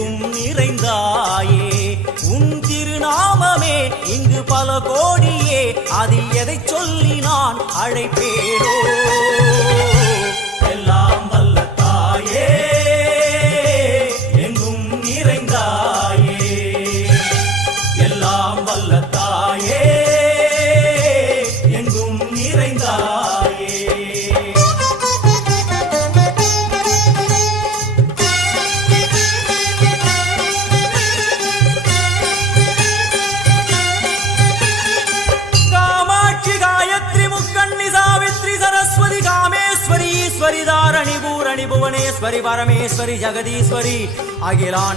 எங்கும் நிறைந்தாயே உன் திருநாமமே இங்கு பல கோடியே அதில் எதை சொல்லி நான் அழைப்பேனோ எல்லாம் வல்ல தாயே எங்கும் நிறைந்தாயே எல்லாம் வல்ல தாயே எங்கும் நிறைந்தாயே ईश्वरी धारणी भूरणी भुवनेश्वरी परमेश्वरी जगदीश्वरी अखिलांड